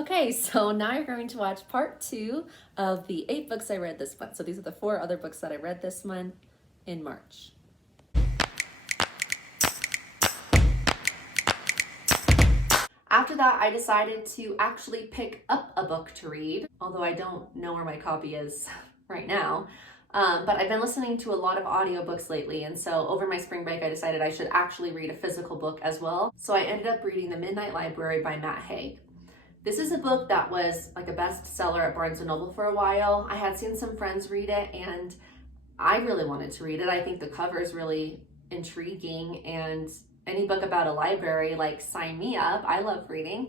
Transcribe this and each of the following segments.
Okay, so now you're going to watch part 2 of the 8 books I read this month. So these are the 4 other books that I read this month in March. After that, I decided to actually pick up a book to read, although I don't know where my copy is right now. But I've been listening to a lot of audiobooks lately, and so over my spring break, I decided I should actually read a physical book as well. So I ended up reading The Midnight Library by Haig. This is a book that was like a bestseller at Barnes & Noble for a while. I had seen some friends read it and I really wanted to read it. I think the cover is really intriguing, and any book about a library, like, sign me up. I love reading.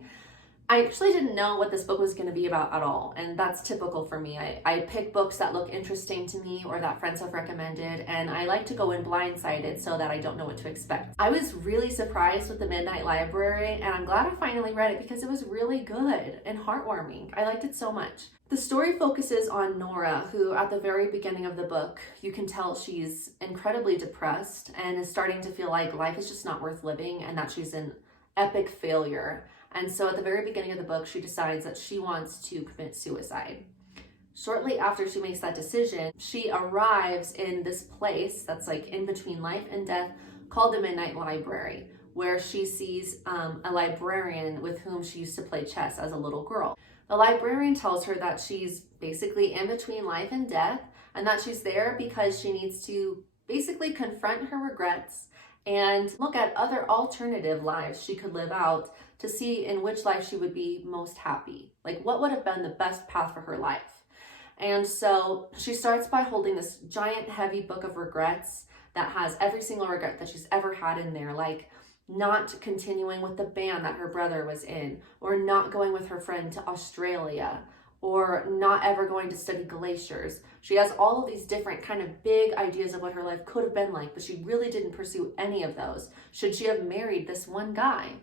I actually didn't know what this book was going to be about at all, and that's typical for me. I pick books that look interesting to me or that friends have recommended, and I like to go in blindsided so that I don't know what to expect. I was really surprised with The Midnight Library, and I'm glad I finally read it because it was really good and heartwarming. I liked it so much. The story focuses on Nora, who at the very beginning of the book, you can tell she's incredibly depressed and is starting to feel like life is just not worth living and that she's an epic failure. And so at the very beginning of the book, she decides that she wants to commit suicide. Shortly after she makes that decision, she arrives in this place that's like in between life and death called the Midnight Library, where she sees a librarian with whom she used to play chess as a little girl. The librarian tells her that she's basically in between life and death, and that she's there because she needs to basically confront her regrets and look at other alternative lives she could live out to see in which life she would be most happy. Like, what would have been the best path for her life? And so she starts by holding this giant heavy book of regrets that has every single regret that she's ever had in there, like not continuing with the band that her brother was in, or not going with her friend to Australia, or not ever going to study glaciers. She has all of these different kind of big ideas of what her life could have been like, but she really didn't pursue any of those. Should she have married this one guy?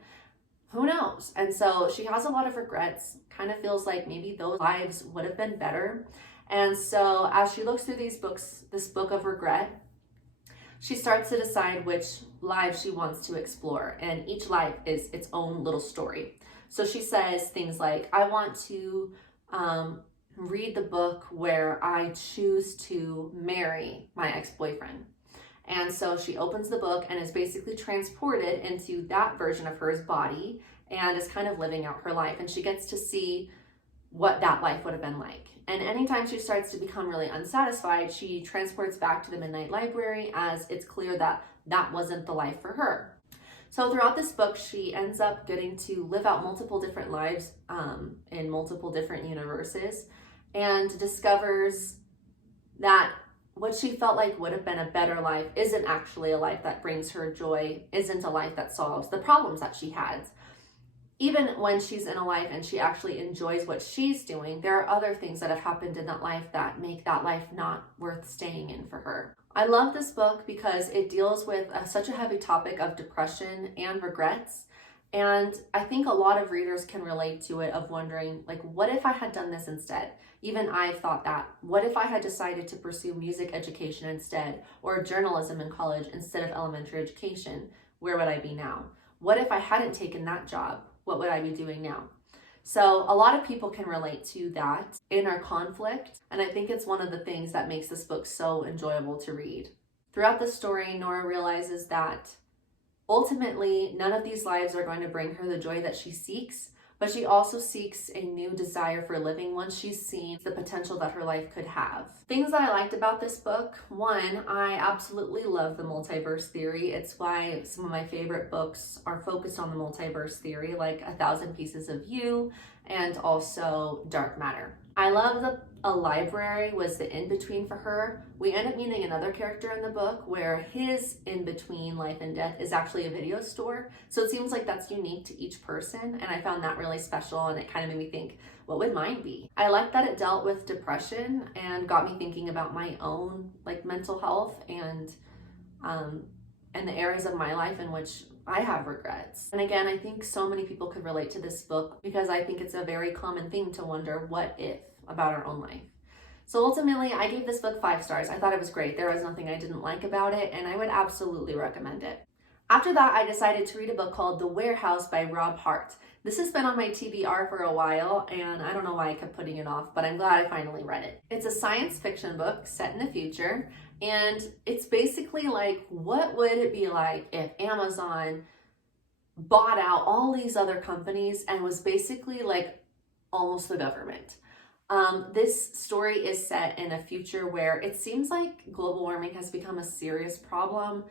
Who knows? And so she has a lot of regrets, kind of feels like maybe those lives would have been better. And so as she looks through these books, this book of regret, she starts to decide which lives she wants to explore. And each life is its own little story. So she says things like, I want to read the book where I choose to marry my ex-boyfriend. And so she opens the book and is basically transported into that version of her body and is kind of living out her life. And she gets to see what that life would have been like. And anytime she starts to become really unsatisfied, she transports back to the Midnight Library as it's clear that that wasn't the life for her. So throughout this book, she ends up getting to live out multiple different lives in multiple different universes, and discovers that what she felt like would have been a better life isn't actually a life that brings her joy, isn't a life that solves the problems that she has. Even when she's in a life and she actually enjoys what she's doing, there are other things that have happened in that life that make that life not worth staying in for her. I love this book because it deals with such a heavy topic of depression and regrets. And I think a lot of readers can relate to it, of wondering, like, what if I had done this instead? Even I've thought that. What if I had decided to pursue music education instead, or journalism in college instead of elementary education? Where would I be now? What if I hadn't taken that job? What would I be doing now? So a lot of people can relate to that inner conflict, and I think it's one of the things that makes this book so enjoyable to read. Throughout the story, Nora realizes that ultimately none of these lives are going to bring her the joy that she seeks, but she also seeks a new desire for living once she's seen the potential that her life could have. Things that I liked about this book: one, I absolutely love the multiverse theory. It's why some of my favorite books are focused on the multiverse theory, like 1,000 Pieces of You and also Dark Matter. I love that a library was the in-between for her. We end up meeting another character in the book where his in-between life and death is actually a video store. So it seems like that's unique to each person, and I found that really special, and it kind of made me think, what would mine be? I liked that it dealt with depression and got me thinking about my own mental health and the areas of my life in which I have regrets. And again, I think so many people could relate to this book because I think it's a very common thing to wonder what if about our own life. So ultimately, I gave this book 5 stars. I thought it was great. There was nothing I didn't like about it, and I would absolutely recommend it. After that, I decided to read a book called The Warehouse by Rob Hart. This has been on my TBR for a while, and I don't know why I kept putting it off, but I'm glad I finally read it. It's a science fiction book set in the future, and it's basically like, what would it be like if Amazon bought out all these other companies and was basically like almost the government? This story is set in a future where it seems like global warming has become a serious problem.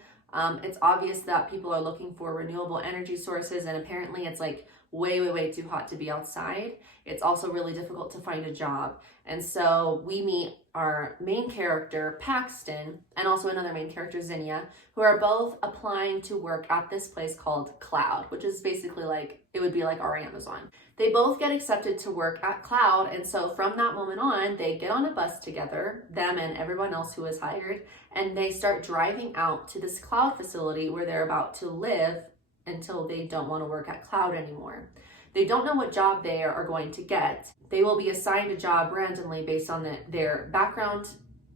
It's obvious that people are looking for renewable energy sources, and apparently it's like way too hot to be outside. It's also really difficult to find a job. And so we meet our main character, Paxton, and also another main character, Zinnia, who are both applying to work at this place called Cloud, which is basically like, it would be like our Amazon. They both get accepted to work at Cloud, and so from that moment on, they get on a bus together, them and everyone else who is hired, and they start driving out to this Cloud facility where they're about to live until they don't want to work at Cloud anymore. They don't know what job they are going to get. They will be assigned a job randomly based on their background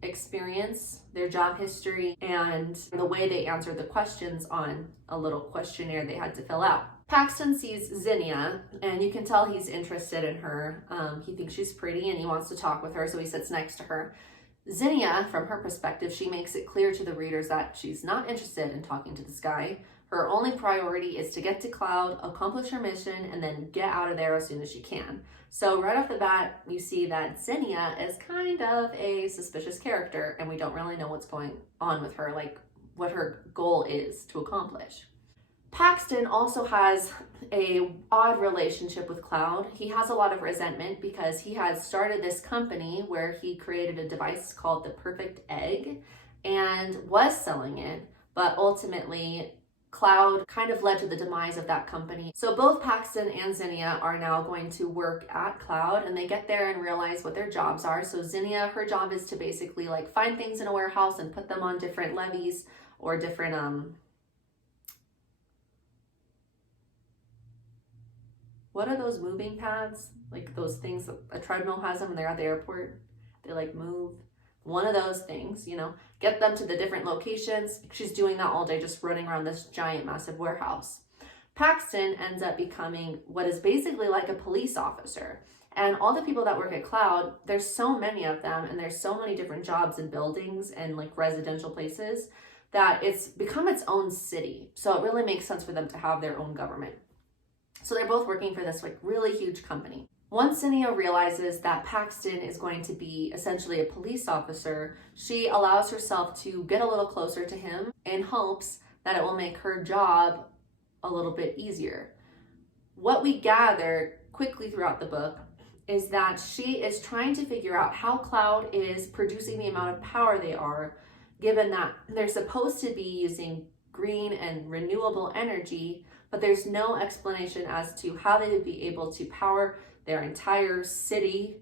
experience, their job history, and the way they answered the questions on a little questionnaire they had to fill out. Paxton sees Zinnia, and you can tell he's interested in her. He thinks she's pretty and he wants to talk with her, so he sits next to her. Zinnia, from her perspective, she makes it clear to the readers that she's not interested in talking to this guy. Her only priority is to get to Cloud, accomplish her mission, and then get out of there as soon as she can. So right off the bat, you see that Zinnia is kind of a suspicious character, and we don't really know what's going on with her, like what her goal is to accomplish. Paxton also has a odd relationship with Cloud. He has a lot of resentment because he had started this company where he created a device called the Perfect Egg and was selling it, but ultimately Cloud kind of led to the demise of that company. So both Paxton and Zinnia are now going to work at Cloud, and they get there and realize what their jobs are. So Zinnia, her job is to basically like find things in a warehouse and put them on different levees or different what are those moving pads? Like those things, a treadmill has them when they're at the airport. They like move. One of those things, get them to the different locations. She's doing that all day, just running around this giant, massive warehouse. Paxton ends up becoming what is basically like a police officer. And all the people that work at Cloud, there's so many of them, and there's so many different jobs and buildings and like residential places that it's become its own city. So it really makes sense for them to have their own government. So they're both working for this like really huge company. Once Zinnia realizes that Paxton is going to be essentially a police officer, she allows herself to get a little closer to him in hopes that it will make her job a little bit easier. What we gather quickly throughout the book is that she is trying to figure out how Cloud is producing the amount of power they are, given that they're supposed to be using green and renewable energy, but there's no explanation as to how they would be able to power their entire city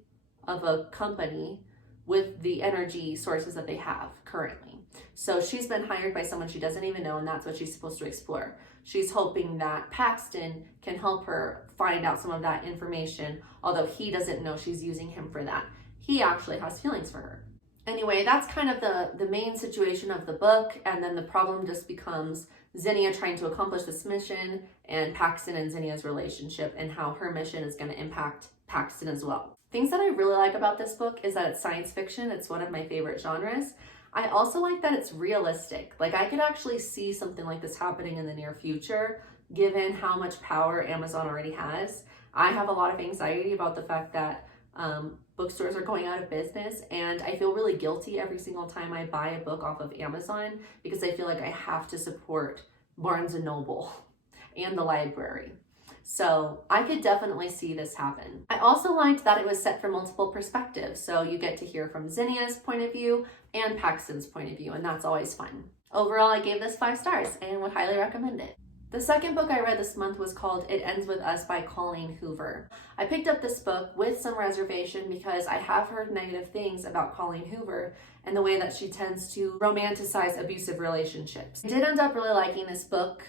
of a company with the energy sources that they have currently. So she's been hired by someone she doesn't even know, and that's what she's supposed to explore. She's hoping that Paxton can help her find out some of that information, although he doesn't know she's using him for that. He actually has feelings for her. Anyway, that's kind of the main situation of the book, and then the problem just becomes Zinnia trying to accomplish this mission, and Paxton and Zinnia's relationship, and how her mission is going to impact Paxton as well. Things that I really like about this book is that it's science fiction. It's one of my favorite genres. I also like that it's realistic. Like, I could actually see something like this happening in the near future, given how much power Amazon already has. I have a lot of anxiety about the fact that bookstores are going out of business, and I feel really guilty every single time I buy a book off of Amazon because I feel like I have to support Barnes & Noble and the library. So I could definitely see this happen. I also liked that it was set from multiple perspectives, so you get to hear from Zinnia's point of view and Paxton's point of view, and that's always fun. Overall, I gave this 5 stars and would highly recommend it. The second book I read this month was called It Ends With Us by Colleen Hoover. I picked up this book with some reservation because I have heard negative things about Colleen Hoover and the way that she tends to romanticize abusive relationships. I did end up really liking this book,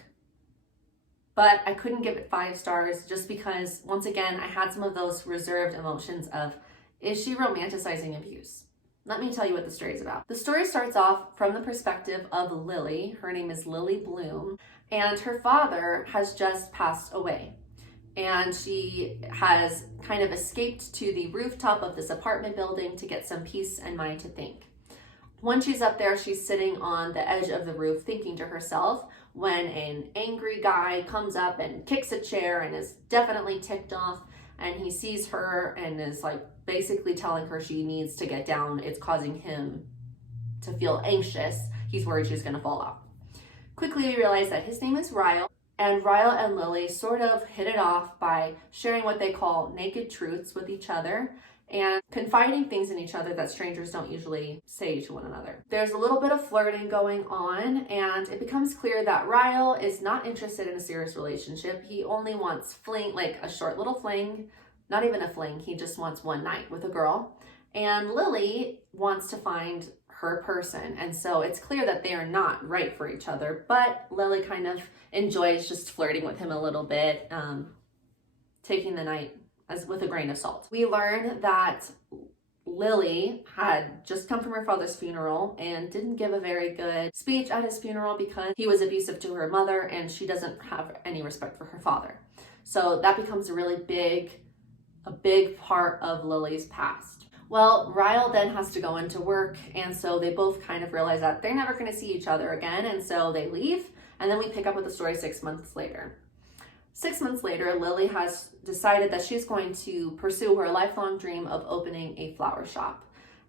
but I couldn't give it 5 stars just because, once again, I had some of those reserved emotions of, is she romanticizing abuse? Let me tell you what the story is about. The story starts off from the perspective of Lily. Her name is Lily Bloom, and her father has just passed away. and she has kind of escaped to the rooftop of this apartment building to get some peace and mind to think. When she's up there, she's sitting on the edge of the roof thinking to herself when an angry guy comes up and kicks a chair and is definitely ticked off, and he sees her and is like basically telling her she needs to get down. It's causing him to feel anxious. He's worried she's going to fall off. Quickly we realize that his name is Ryle, and Ryle and Lily sort of hit it off by sharing what they call naked truths with each other and confiding things in each other that strangers don't usually say to one another. There's a little bit of flirting going on, and it becomes clear that Ryle is not interested in a serious relationship. He only wants fling, like a short little fling, not even a fling, he just wants one night with a girl. And Lily wants to find her person, and so it's clear that they are not right for each other, but Lily kind of enjoys just flirting with him a little bit, taking the night as with a grain of salt. We learn that Lily had just come from her father's funeral and didn't give a very good speech at his funeral because he was abusive to her mother and she doesn't have any respect for her father. So that becomes a really big part of Lily's past. Well, Ryle then has to go into work, and so they both kind of realize that they're never going to see each other again, and so they leave, and then we pick up with the story 6 months later. 6 months later, Lily has decided that she's going to pursue her lifelong dream of opening a flower shop.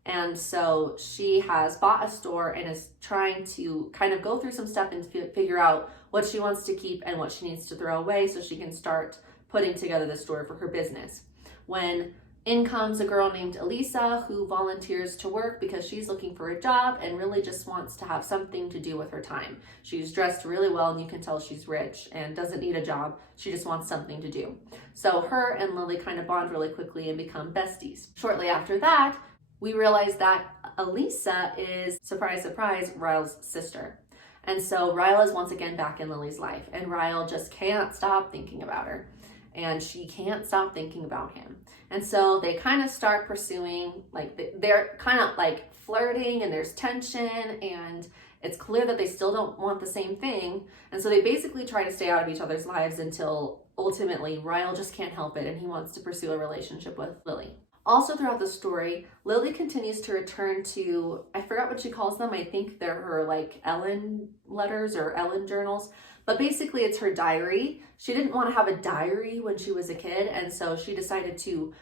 And so she has bought a store and is trying to kind of go through some stuff and figure out what she wants to keep and what she needs to throw away so she can start putting together the store for her business. When in comes a girl named Elisa who volunteers to work because she's looking for a job and really just wants to have something to do with her time. She's dressed really well and you can tell she's rich and doesn't need a job. She just wants something to do. So her and Lily kind of bond really quickly and become besties. Shortly after that, we realize that Elisa is, surprise, surprise, Ryle's sister. And so Ryle is once again back in Lily's life, and Ryle just can't stop thinking about her. And she can't stop thinking about him. And so they kind of start pursuing, like they're kind of like flirting, and there's tension, and it's clear that they still don't want the same thing. And so they basically try to stay out of each other's lives until ultimately Ryle just can't help it and he wants to pursue a relationship with Lily. Also throughout the story, Lily continues to return to, I forgot what she calls them. I think they're her like Ellen letters or Ellen journals. But basically it's her diary. She didn't want to have a diary when she was a kid, and so she decided to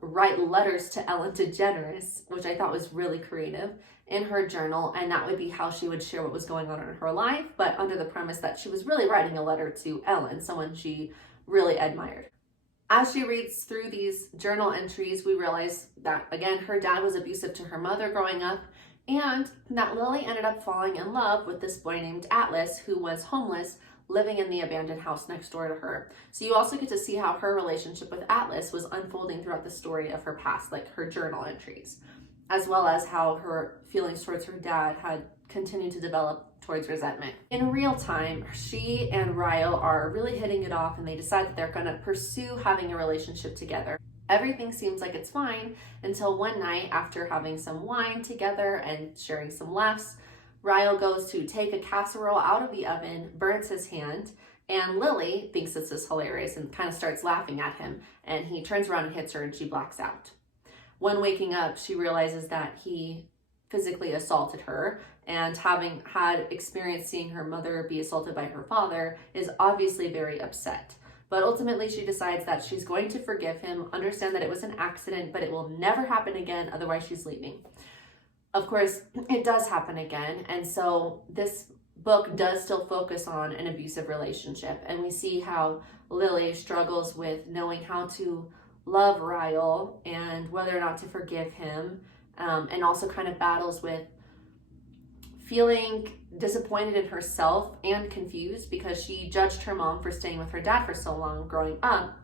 write letters to Ellen DeGeneres, which I thought was really creative, in her journal, and that would be how she would share what was going on in her life, but under the premise that she was really writing a letter to Ellen, someone she really admired. As she reads through these journal entries, we realize that, again, her dad was abusive to her mother growing up, and that Lily ended up falling in love with this boy named Atlas, who was homeless, living in the abandoned house next door to her. So you also get to see how her relationship with Atlas was unfolding throughout the story of her past, like her journal entries, as well as how her feelings towards her dad had continued to develop towards resentment. In real time, she and Ryle are really hitting it off, and they decide that they're going to pursue having a relationship together. Everything seems like it's fine until one night, after having some wine together and sharing some laughs, Ryle goes to take a casserole out of the oven, burns his hand, and Lily thinks this is hilarious and kind of starts laughing at him, and he turns around and hits her and she blacks out. When waking up, she realizes that he physically assaulted her, and having had experience seeing her mother be assaulted by her father, is obviously very upset. But ultimately she decides that she's going to forgive him, understand that it was an accident, but it will never happen again, otherwise she's leaving. Of course, it does happen again, and so this book does still focus on an abusive relationship, and we see how Lily struggles with knowing how to love Ryle and whether or not to forgive him, and also kind of battles with feeling disappointed in herself and confused because she judged her mom for staying with her dad for so long growing up,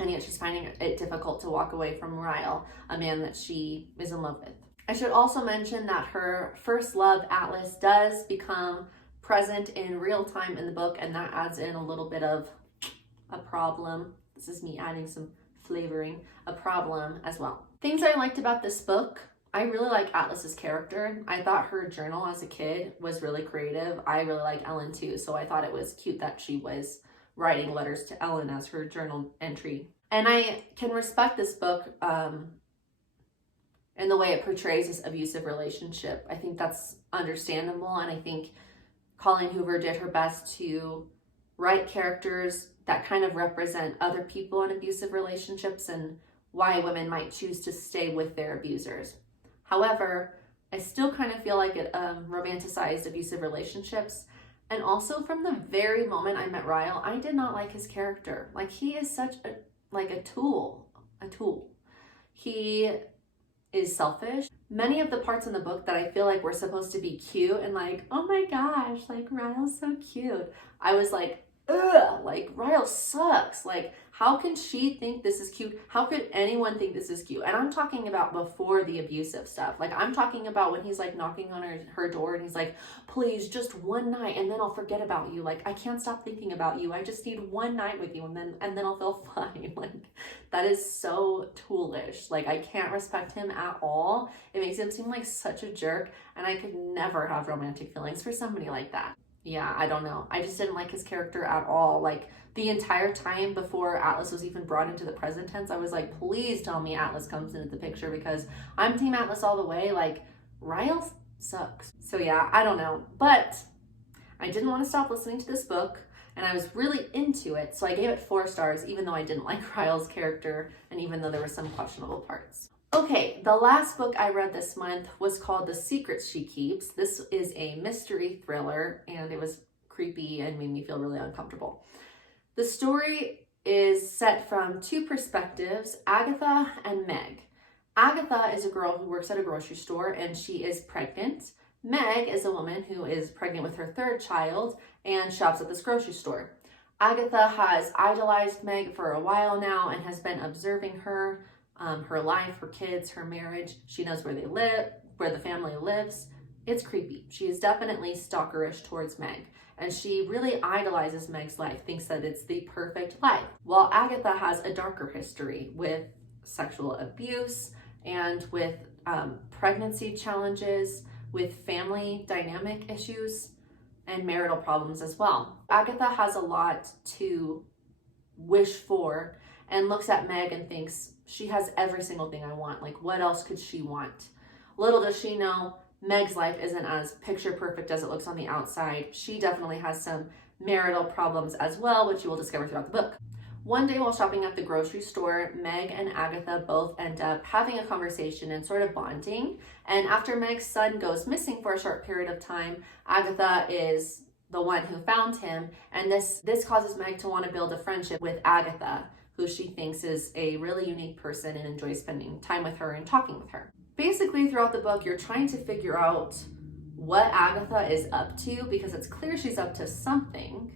and yet she's finding it difficult to walk away from Ryle, a man that she is in love with. I should also mention that her first love, Atlas, does become present in real time in the book, and that adds in a little bit of a problem. This is me adding some flavoring, a problem as well. Things I liked about this book: I really like Atlas's character. I thought her journal as a kid was really creative. I really like Ellen too, so I thought it was cute that she was writing letters to Ellen as her journal entry. And I can respect this book in the way it portrays this abusive relationship. I think that's understandable, and I think Colleen Hoover did her best to write characters that kind of represent other people in abusive relationships and why women might choose to stay with their abusers. However, I still kind of feel like it romanticized abusive relationships. And also from the very moment I met Ryle, I did not like his character. Like, he is such a tool. He is selfish. Many of the parts in the book that I feel like were supposed to be cute and like, oh my gosh, like Ryle's so cute, I was like, ugh, like Ryle sucks. Like, how can she think this is cute? How could anyone think this is cute? And I'm talking about before the abusive stuff. Like, I'm talking about when he's like knocking on her door and he's like, please, just one night and then I'll forget about you. Like, I can't stop thinking about you. I just need one night with you and then I'll feel fine. Like, that is so toolish. Like, I can't respect him at all. It makes him seem like such a jerk, and I could never have romantic feelings for somebody like that. Yeah, I don't know. I just didn't like his character at all. Like, the entire time before Atlas was even brought into the present tense, I was like, please tell me Atlas comes into the picture, because I'm Team Atlas all the way. Like, Ryle sucks. So yeah, I don't know. But I didn't want to stop listening to this book, and I was really into it. So I gave it 4 stars, even though I didn't like Ryle's character, and even though there were some questionable parts. Okay, the last book I read this month was called The Secrets She Keeps. This is a mystery thriller, and it was creepy and made me feel really uncomfortable. The story is set from 2 perspectives, Agatha and Meg. Agatha is a girl who works at a grocery store, and she is pregnant. Meg is a woman who is pregnant with her 3rd child and shops at this grocery store. Agatha has idolized Meg for a while now and has been observing her life, her kids, her marriage. She knows where they live, where the family lives. It's creepy. She is definitely stalkerish towards Meg, and she really idolizes Meg's life, thinks that it's the perfect life. While Agatha has a darker history with sexual abuse and with pregnancy challenges, with family dynamic issues, and marital problems as well. Agatha has a lot to wish for and looks at Meg and thinks, she has every single thing I want. Like, what else could she want? Little does she know, Meg's life isn't as picture perfect as it looks on the outside. She definitely has some marital problems as well, which you will discover throughout the book. One day while shopping at the grocery store, Meg and Agatha both end up having a conversation and sort of bonding. And after Meg's son goes missing for a short period of time, Agatha is the one who found him. And this causes Meg to want to build a friendship with Agatha, who she thinks is a really unique person and enjoys spending time with her and talking with her. Basically, throughout the book, you're trying to figure out what Agatha is up to, because it's clear she's up to something,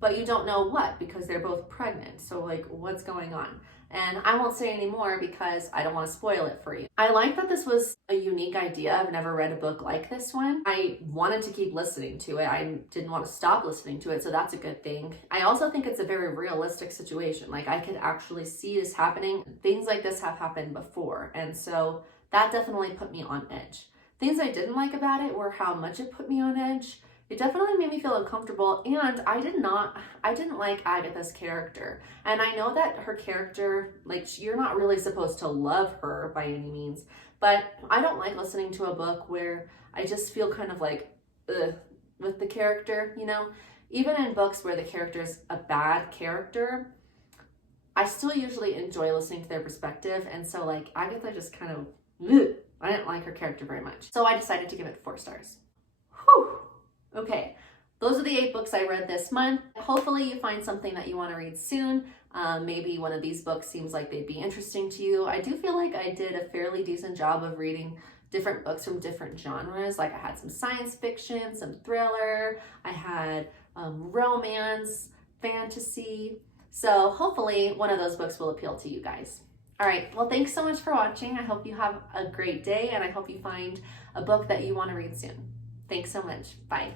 but you don't know what, because they're both pregnant. So like, what's going on? And I won't say any more because I don't want to spoil it for you. I like that this was a unique idea. I've never read a book like this one. I wanted to keep listening to it. I didn't want to stop listening to it, so that's a good thing. I also think it's a very realistic situation. Like, I could actually see this happening. Things like this have happened before, and so that definitely put me on edge. Things I didn't like about it were how much it put me on edge. It definitely made me feel uncomfortable, and I didn't like Agatha's character. And I know that her character, like, you're not really supposed to love her by any means, but I don't like listening to a book where I just feel kind of like, ugh, with the character, you know? Even in books where the character is a bad character, I still usually enjoy listening to their perspective, and so, like, Agatha just kind of, ugh, I didn't like her character very much. So I decided to give it 4 stars. Whew. Okay, those are the 8 books I read this month. Hopefully you find something that you want to read soon. Maybe one of these books seems like they'd be interesting to you. I do feel like I did a fairly decent job of reading different books from different genres. Like, I had some science fiction, some thriller, I had romance, fantasy. So hopefully one of those books will appeal to you guys. All right, well, thanks so much for watching. I hope you have a great day, and I hope you find a book that you want to read soon. Thanks so much. Bye.